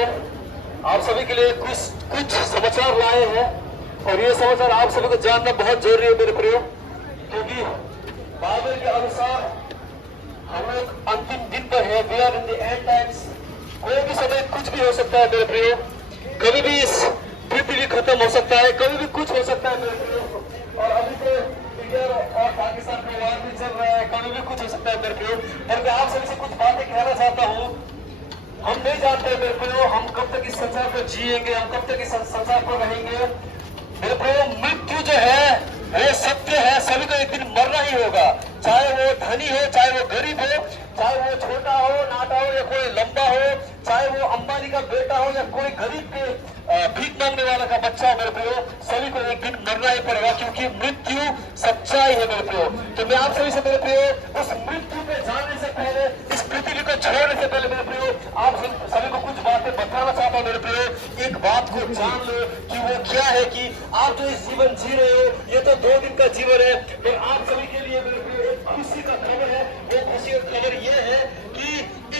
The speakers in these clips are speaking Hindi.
प्रियो, आप सभी के लिए कुछ कुछ समाचार लाए हैं और ये समाचार आप सभी को जानना बहुत जरूरी है मेरे प्रियो, क्योंकि बाइबल के अनुसार हम लोग अंतिम दिन पर है। We are in the end times. कोई भी समय कुछ भी हो सकता है मेरे प्रियो, कभी भी इस पृथ्वी खत्म हो सकता है, कभी भी कुछ हो सकता है मेरे प्रियो। और अभी तो इंडिया और पाकिस्तान में वार भी चल रहा है, कभी भी कुछ हो सकता है मेरे प्रियो। और मैं आप सभी से कुछ बातें कहना चाहता हूँ। हम नहीं जानते मेरे प्रियो हम कब तक इस संसार पर जिएंगे, हम कब तक इस संसार पर रहेंगे मेरे प्रियो। मृत्यु जो है वो सत्य है, सभी को एक दिन मरना ही होगा, चाहे वो धनी हो, चाहे वो गरीब हो, चाहे वो छोटा हो, नाटा हो या कोई लंबा हो, चाहे वो अंबानी का बेटा हो या कोई गरीब के भीख मांगने वाला का बच्चा हो मेरे प्रियो, सभी को एक दिन मरना ही पड़ेगा, क्योंकि मृत्यु सच्चाई है मेरे प्रियो। तो मैं आप सभी से मेरे प्रियो उस मृत्यु पे जाने से पहले, इस पृथ्वी को छोड़ने से पहले मेरे प्रियो आप सभी को कुछ बातें बताना चाहता हूँ मेरे प्रियो। एक बात को जान लो कि वो क्या है, कि आप जो इस जीवन जी रहे हो ये तो 2 दिन का जीवन है, और आप सभी के लिए मेरे प्रियो एक खुशी का खबर है। वो खुशी का खबर ये है कि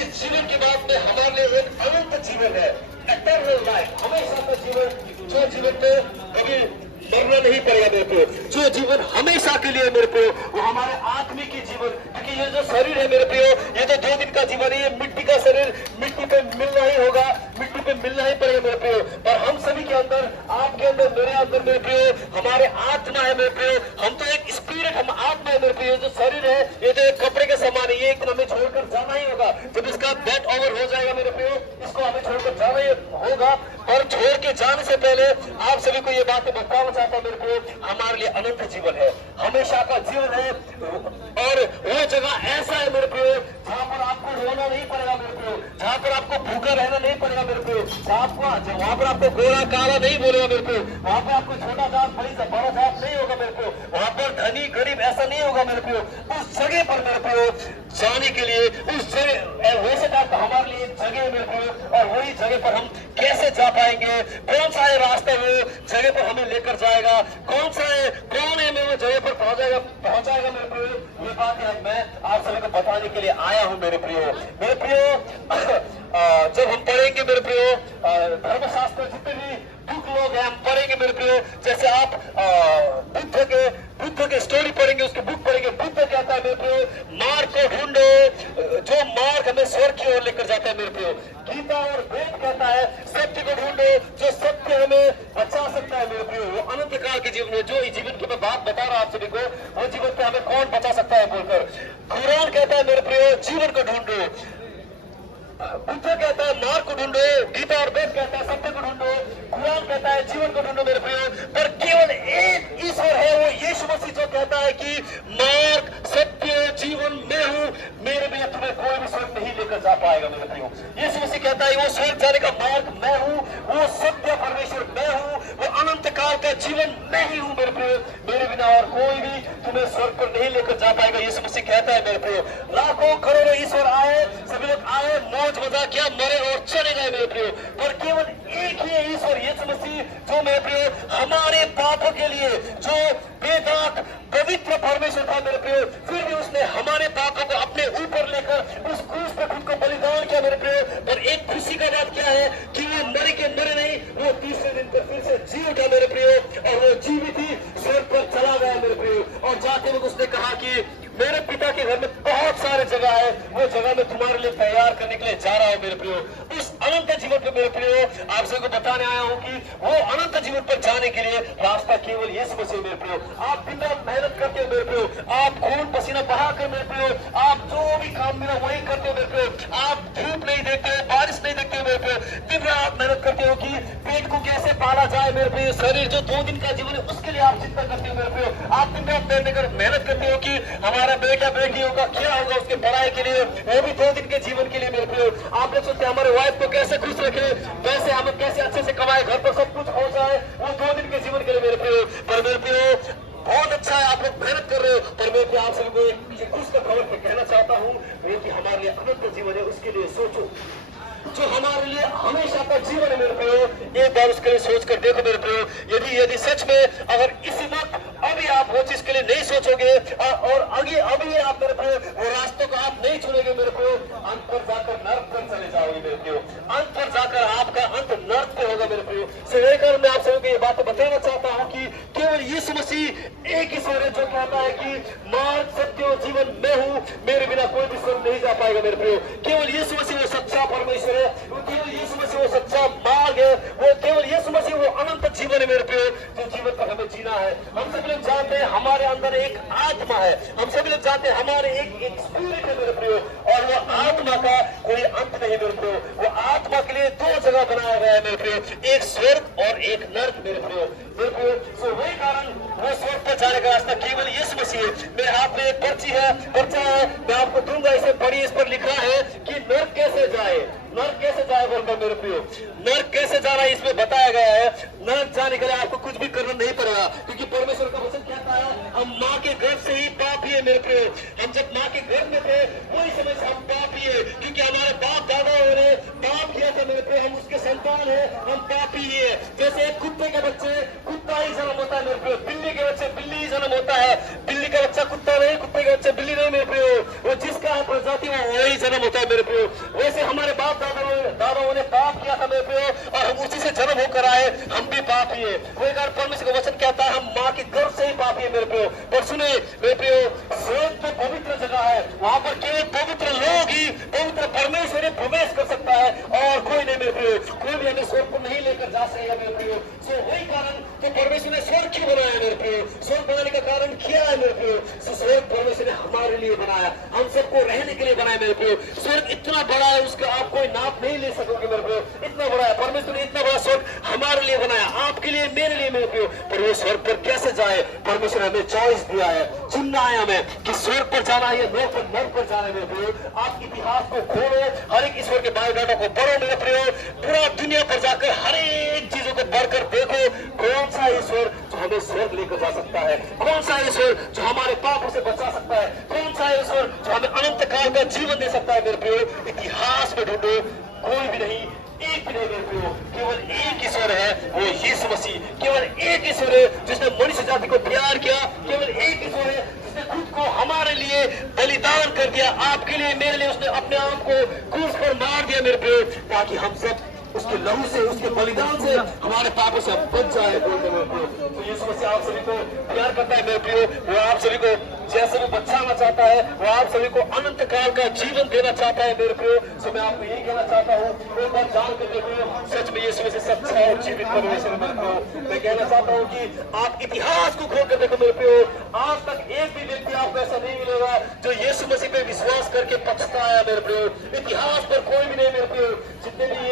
इस जीवन के बाद में हमारे लिए एक अनंत जीवन है, एटर्नल लाइफ, हमेशा का जीवन, जो जीवन में कभी मरना नहीं पड़ेगा मेरे को, जो जीवन हमेशा के लिए मेरे को, वो हमारे आत्मिक की जीवन। क्योंकि ये जो शरीर है मेरे प्रियो, ये तो 2 दिन का जीवन है, ये मिट्टी का शरीर, मिट्टी पे मिलना ही होगा, मिट्टी पे मिलना ही पड़ेगा मेरे प्रियो। पर हम सभी के अंदर, आपके अंदर, मेरे अंदर मेरे प्रियो, हमारे आत्मा है मेरे प्रियो, हम तो एक स्पिरिट, हम आत्मा है मेरे प्रियो। जो शरीर है ये तो एक कपड़े के समान है, ये एक दिन हमें छोड़कर जाना ही होगा। जब इसका डेथ ओवर हो जाएगा मेरे प्रियो, इसको हमें छोड़कर जाना ही होगा। पर छोड़ के जाने से पहले आप सभी को ये बातें बताना चाहता हूँ मेरे को, हमारे लिए अनंत जीवन है, हमेशा का जीवन है। और वो जगह ऐसा है मेरे प्रियो जहाँ पर आपको रोना नहीं पड़ेगा मेरे प्रियो, जहाँ पर आपको भूखा रहना नहीं पड़ेगा मेरे प्रियो, वहाँ पर आपको गोरा काला नहीं बोलेगा मेरे प्रियो, वहाँ पर आपको छोटा जात बड़ा जात नहीं होगा मेरे प्रियो, वहाँ पर धनी गरीब ऐसा नहीं होगा मेरे प्रियो। उस जगह पर मेरे प्रियो जाने के लिए, उस जगह वैसे तो हमारे लिए एक जगह है मेरे प्रियो, और वही जगह पर हम कैसे जा पाएंगे, कौन सा है रास्ता वो जगह पर हमें लेकर जाएगा, कौन है मैं वो जगह पर पहुंचाएगा मेरे प्रियो। ये बात है मैं आप सभी को बताने के लिए आया हूँ मेरे प्रियो। मेरे प्रियो जब हम पढ़ेंगे मेरे प्रियो धर्मशास्त्र, जितने भी बुक लोग हैं हम पढ़ेंगे मेरे प्रियो, जैसे आप बुद्ध के स्टोरी पढ़ेंगे, उसके बुक पढ़ेंगे। बुद्ध कहता है मेरे प्रियो मार्ग को ढूंढो, जो मार्ग हमें स्वर्ग की ओर लेकर जाता है मेरे प्रियो। गीता और वेद कहता है सत्य को ढूंढो, जो सत्य हमें बचा सकता है मेरे प्रियो। वो अनंत काल के जीवन में, जो जीवन की मैं बात बता रहा हूं आप सभी को, वो जीवन पे हमें कौन बचा सकता है बोलकर। कुरान कहता है मेरे प्रियो जीवन को ढूंढो, बुद्ध कहता है मार्ग को ढूंढो, गीता और वेद कहता है सत्य को ढूंढो, कुरान कहता है जीवन को ढूंढो मेरे प्रियो। पर केवल एक ईश्वर है, वो यीशु मसीह, जो कहता है कि मार्ग सत्य जीवन मैं हूँ, मेरे बिना तुम्हें कोई भी स्वर्ग नहीं लेकर जा पाएगा मेरे प्रियो। यीशु मसीह कहता है वो स्वर्ग जाने का मार्ग मैं हूँ, वो सत्य परमेश्वर मैं हूँ, वो अनंत काल का जीवन मैं ही हूँ मेरे प्रियो। मेरे बिना और कोई भी तुम्हें स्वर्ग पर नहीं लेकर जा पाएगा, यीशु मसीह कहता है मेरे प्रियो। लाखों करोड़ों ईश्वर आए, सभी लोग आए, मौज मजा किया, मरे और चले गए मेरे प्रियो, पर केवल एक ही ईश्वर यीशु मसीह, जो मेरे प्रियो हमारे पापों के लिए, जो बेदाग पवित्र परमेश्वर था मेरे प्रियो, फिर भी उसने हमारे पापों को अपने ऊपर लेकर उस क्रूस पर खुद को बलिदान किया मेरे प्रियो। पर एक खुशी का बात क्या है कि वो मरे के मरे नहीं, वो तीसरे दिन पर फिर से जी उठा मेरे प्रियो, और वो जीवित ही स्वर्ग पर चला गया मेरे प्रियो। और जाते वक्त उसने कहा कि मेरे पिता के घर में बहुत सारे जगह है, वो जगह मैं तुम्हारे लिए तैयार करने के लिए जा रहा हूँ मेरे प्रियो। उस अनंत जीवन पर मेरे प्रियो आप सबको बताने आया हूँ कि वो अनंत जीवन पर जाने के लिए रास्ता केवल यीशु मसीह मेरे प्रियो। आप दिन रात मेहनत करते हो मेरे प्रियो, आप खून पसीना बहा कर मेरे प्रियो, आप जो भी काम मिला वही करते हो मेरे प्रियो, आप धूप नहीं देखते हो, बारिश नहीं देखते हो मेरे प्रियो, दिन रात मेहनत करते हो कि पेट को कैसे पाला जाए मेरे प्रियो। शरीर जो 2 दिन का जीवन है उसके लिए आप चिंता करते हो मेरे प्रियो। आप दिन रात मेहनत करते हो कि हमारा बेटा बेटी होगा, क्या होगा उसके पढ़ाई के लिए, वो भी 2 दिन के जीवन के लिए मेरे प्रियो। आप लोग सोचते हमारे वाइफ को कैसे खुश रखे, कैसे हम कैसे अच्छे से कमाए, घर पर सब कुछ हो जाए, वो 2 दिन के जीवन के लिए मेरे प्रियो। पर मेरे प्रियो बहुत अच्छा है, आप लोग मेहनत कर रहे हो, पर मैं आप सभी को एक खुश का खबर कहना चाहता हूँ, वो कि हमारे लिए अनंत जीवन है, उसके लिए सोचो, जो हमारे लिए हमेशा का जीवन है मेरे प्रियो। एक बार उसके लिए सोच कर देखो मेरे प्रियो। यदि सच में अगर इसी वक्त अभी आप वो चीज के लिए नहीं सोचोगे और अभी आप मेरे प्रियो वो रास्तों को आप नहीं चुनेंगे मेरे प्रियो, अंत पर जाकर नरक पर चले जाओगे मेरे प्रियो। अंत पर जाकर आपका सो वही कारण मैं आप सभी को ये बात बताना चाहता हूँ कि केवल यीशु मसीह एक ईश्वर है जो कहता है कि मार्ग, सत्य और जीवन मैं हूँ, मेरे बिना कोई भी स्वर्ग नहीं जा पाएगा मेरे प्रियो। केवल यीशु मसीह वो सच्चा परमेश्वर है, वो केवल यीशु मसीह वो सच्चा मार्ग है, वो केवल यीशु मसीह वो अनंत जीवन है मेरे प्रियो, जो जीवन पर हमें जीना है। हम सभी लोग जानते हैं हमारे अंदर एक आत्मा है, हम सभी लोग जानते हैं हमारे एक स्पिरिट है मेरे प्रियो, और वो आत्मा का कोई अंत नहीं मेरे प्रियो। वो आत्मा के लिए दो जगह बनाया गया है मेरे प्रियो, एक स्वर्ग और एक नर्क मेरे प्रियो। सो वही कारण वो स्वर्ग पर जाने का रास्ता केवल यीशु मसीह है। मेरे हाथ में एक पर्चा है, मैं आपको दूंगा, इसे पढ़िए। इस पर लिखा है कि नर्क कैसे जाए, नर्क कैसे जाए बोलकर मेरे प्रियो, नर्क कैसे जाना इसमें बताया गया है। नर्क जाने के लिए आपको कुछ भी करना नहीं पड़ेगा, क्योंकि परमेश्वर का वचन कहता है हम माँ के गर्भ से ही पापी है मेरे प्रियो। हम जब माँ के गर्भ में थे वही समय से हम पापी है, क्योंकि हमारे बाप दादाओं ने पाप किया था मेरे प्रियो। हम उसके संतान है, हम पापी ही है। जैसे एक कुत्ते के बच्चे कुत्ता ही जन्म होता है मेरे प्रियो, बिल्ली के बच्चे बिल्ली ही जन्म होता है, बिल्ली का बच्चा कुत्ता नहीं, कुत्ते के बच्चे बिल्ली नहीं मेरे प्रियो। वो जिसका है प्रजाति वो वही जन्म होता है मेरे प्रियो। वैसे हमारे बाप दादाओं ने पाप किया था मेरे प्रियो, और हम उसी से जन्म होकर आए, हम भी पापी है। वही कारण परमेश्वर का वचन कहता है हम माँ के गर्भ से ही पापी है मेरे प्रियो। पर सुने मेरे प्रियो, स्वर्ग तो पवित्र जगह है, वहां पर केवल पवित्र लोग ही, पवित्र परमेश्वर ही प्रवेश कर सकता है, और कोई नहीं मेरे प्रियो। कोई भी हमें स्वर्ग को नहीं लेकर जा सकेगा मेरे प्रियो। सो वही कारण तो परमेश्वर ने स्वर्ग क्यों बनाया मेरे प्रियो, स्वर्ग बनाने का कारण क्या है मेरे प्रियो। स्वर्ग परमेश्वर ने हमारे लिए बनाया, हम सबको रहने के लिए बनाया मेरे प्रियो। स्वर्ग इतना बड़ा है, उसका आप कोई नाप नहीं ले सकोगे मेरे प्रियो, इतना बड़ा है। परमेश्वर ने इतना बड़ा स्वर्ग हमारे लिए बनाया, आपके लिए, मेरे लिए मेरे प्रियो। पर वो स्वर्ग पर कैसे जाए, परमेश्वर हमें चॉइस दिया है, चुनना है हमें कि स्वर्ग पर जाना है या नर्क पर जाना है मेरे प्रियो। आप इतिहास को खोलो, हर एक ईश्वर के बायोडाटा को पढ़ो मेरे प्रियो, पूरा दुनिया पर जाकर हर एक चीजों को बढ़कर देखो कौन सा ईश्वर जो हमें स्वर्ग लेकर जा सकता है, कौन सा ईश्वर जो हमारे पापों से बचा सकता है, कौन सा ईश्वर जो हमें अनंत काल का जीवन दे सकता है मेरे प्रियो। इतिहास में ढूंढो, कोई भी नहीं, एक भी नहीं मेरे प्रियो। केवल एक ईश्वर है, वो यीशु मसीह। केवल एक ईश्वर है जिसने मनुष्य जाति को प्यार किया, केवल एक ईश्वर है जिसने खुद को हमारे लिए बलिदान कर दिया, आपके लिए, मेरे लिए। उसने अपने आप को क्रूस पर मार दिया मेरे प्रियो, ताकि हम सब उसके लहू से, उसके बलिदान से हमारे पापों से हम बच जाए बोलते मेरे प्रियो। तो यीशु मसीह आप सभी को प्यार करता है मेरे प्रियो, वो आप सभी को जैसे वो बचाना चाहता है, वो आप सभी को अनंत काल का जीवन देना चाहता है मेरे प्रियो। सो मैं आपको यही कहना चाहता हूँ, एक बार जान कर देखो, सच में यीशु मसीह सच्चा और जीवित परमेश्वर मेरे प्रियो। मैं कहना चाहता हूँ कि आप इतिहास को खोल कर देखो मेरे प्रियो, आज तक एक भी व्यक्ति आपको ऐसा नहीं मिलेगा जो यीशु मसीह पे विश्वास करके पछताया मेरे प्रियो। इतिहास पर कोई भी नहीं मेरे प्रियो। जितने भी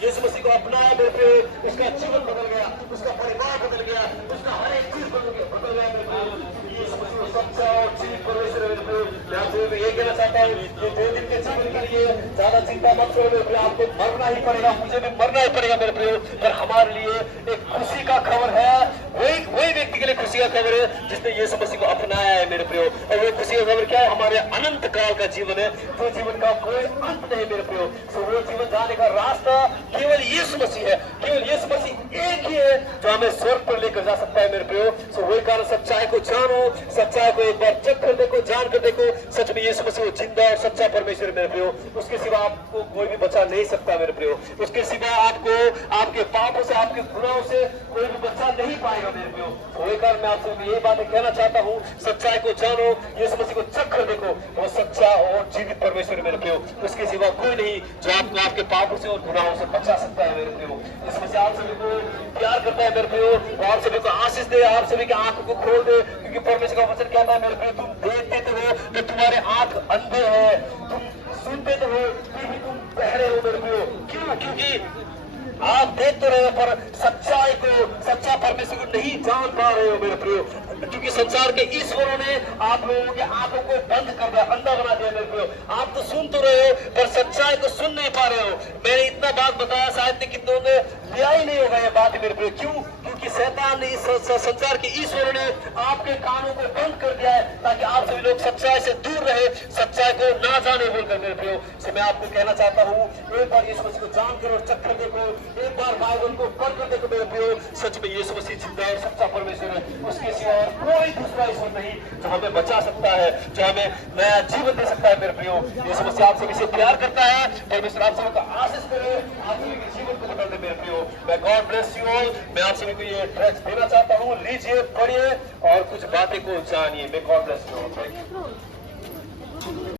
यीशु मसीह को अपनाया मेरे प्रियो, उसका जीवन बदल गया, उसका परिवार बदल गया, उसका हर एक चीज बदल गया मेरे प्रियो। यीशु मसीह सच्चा और जीवित परमेश्वर मेरे प्रियो। मैं आपसे ये कहना चाहता हूँ कि 2 दिन के जीवन के लिए ज्यादा चिंता मत करो मेरे प्रियो, आपको मरना ही पड़ेगा, मुझे भी मरना ही पड़ेगा मेरे प्रियो। पर हमारे लिए एक खुशी का खबर है, वही व्यक्ति के लिए खुशी का खबर है जिसने यीशु मसीह को अपनाया है मेरे प्रियो। और वो खुशी का खबर क्या है, हमारे अनंत काल का जीवन है, जो जीवन का कोई अंत नहीं मेरे प्रियो। तो वो जीवन जाने का रास्ता केवल यीशु मसीह है, केवल यीशु मसीह एक ही है जो हमें स्वर्ग पर लेकर जा सकता है मेरे प्रियो। सो वही कारण सच्चाई को जानो, सच्चाई को एक बार चेक कर देखो, जान कर देखो, सच में यीशु मसीह जिंदा और सच्चा परमेश्वर मेरे प्रियो। उसके सिवा आपको कोई भी बचा नहीं सकता मेरे प्रियो, उसके सिवा आपको आपके पापों से, आपके गुनाहों से कोई भी बचा नहीं पाएगा मेरे प्रियो। वही कारण मैं आपसे ये बातें कहना चाहता हूँ, सच्चाई को जानो, यीशु मसीह को चेक कर देखो, वो सच्चा और जीवित परमेश्वर मेरे प्रियो। उसके सिवा कोई नहीं जो आपको आपके पापों से और गुनाहों से बचा सकता है मेरे प्रियो। इसमें से आप सभी को प्यार करता है मेरे प्रियो, वो आप सभी को आशीष दे, आप सभी की आंखों को खोल दे, क्योंकि परमेश्वर का वचन कहता है मेरे प्रियो, तुम देखते तो हो तो तुम्हारे आंख अंधे हैं, तुम सुनते तो हो फिर भी तुम बहरे हो मेरे प्रियो। क्यों? क्योंकि आप देख तो रहे हो पर सच्चाई को, सच्चा परमेश्वर को नहीं जान पा रहे हो मेरे प्रियो, क्योंकि संसार के ईश्वरों ने आप लोगों के आंखों को बंद कर दिया, अंधा बना दिया मेरे प्रियो। आप तो सुन तो रहे हो पर सच्चाई को सुन नहीं पा रहे हो। मैंने इतना बात बताया, शायद कितनों ने लिया ही नहीं होगा ये बात मेरे प्रियो। क्यों? क्योंकि शैतान ने, इस संसार के ईश्वरों ने आपके कानों को बंद कर दिया है, ताकि आप सभी लोग सच्चाई से दूर रहे, सच्चाई को ना जाने बोलकर मेरे प्रियो। से मैं आपको कहना चाहता हूँ, एक बार यीशु मसीह को जानकर और चक्कर देखो, एक बार बाइबल को पढ़कर देखो मेरे प्रियो। सच में यीशु मसीह जिंदा और सच्चा परमेश्वर है, उसके सिवा कोई दूसरा ईश्वर नहीं जो हमें बचा सकता है, जो हमें नया जीवन दे सकता है मेरे प्रियो। यीशु मसीह आप सभी से प्यार करता है। परमेश्वर आप सभी का आशीष करे, आप सभी के जीवन को बदल दे मेरे प्रियो। मैं गॉड ब्लेस यू ऑल। मैं आप सभी को ये ड्रेस देना चाहता हूँ, लीजिए, पढ़िए और कुछ बातें को जानिए। मैं गॉड ब्लेस यू ऑल।